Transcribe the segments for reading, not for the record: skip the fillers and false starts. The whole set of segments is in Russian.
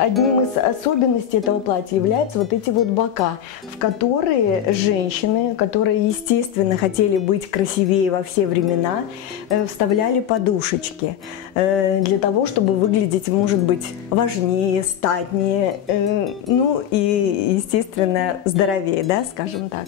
Одним из особенностей этого платья являются вот эти вот бока, в которые женщины, которые, естественно, хотели быть красивее во все времена, вставляли подушечки для того, чтобы выглядеть, может быть, важнее, статнее, ну и, естественно, здоровее, да, скажем так.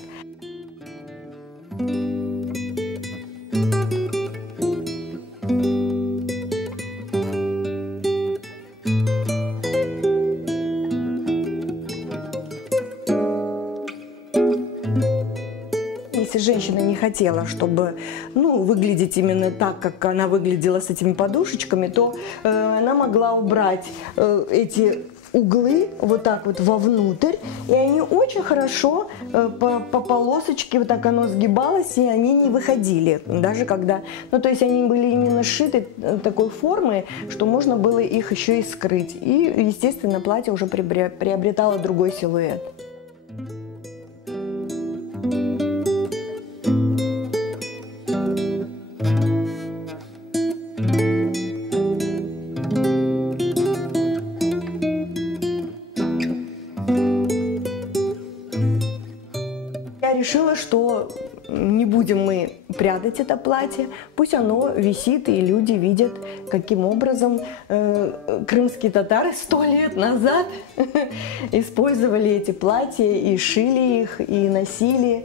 Если женщина не хотела, чтобы выглядеть именно так, как она выглядела с этими подушечками, то она могла убрать эти углы вот так вот вовнутрь, и они очень хорошо по полосочке, вот так оно сгибалось, и они не выходили, даже когда, то есть они были именно сшиты такой формы, что можно было их еще и скрыть, и, естественно, платье уже приобретало другой силуэт. Я решила, что не будем мы прятать это платье, пусть оно висит, и люди видят, каким образом крымские татары 100 лет назад использовали эти платья и шили их, и носили.